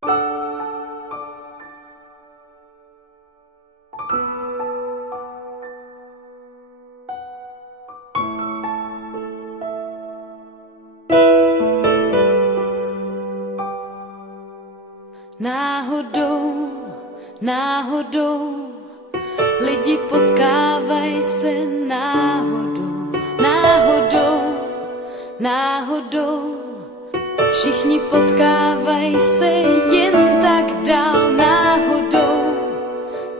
Náhodou, lidi potkávají se náhodou, všichni potkávají se jen tak dál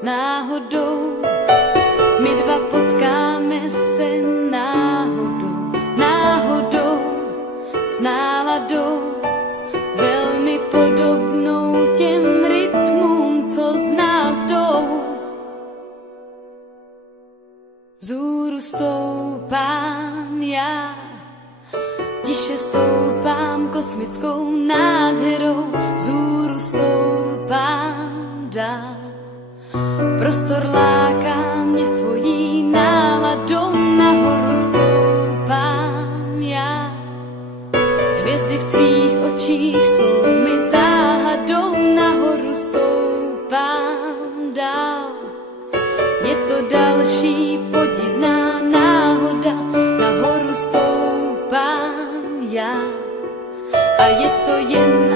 náhodou, my dva potkáme se náhodou, s náladou, velmi podobnou těm rytmům, co z nás jdou. Vzhůru stoupám já, tiše stoupám kosmickou nádherou, vzhůru stoupám dál. Prostor láká mě svojí náladou, nahoru stoupám já. Hvězdy v tvých očích jsou mi záhadou, nahoru stoupám dál. Je to další podivná náhoda, nahoru stoupám já. A je to jen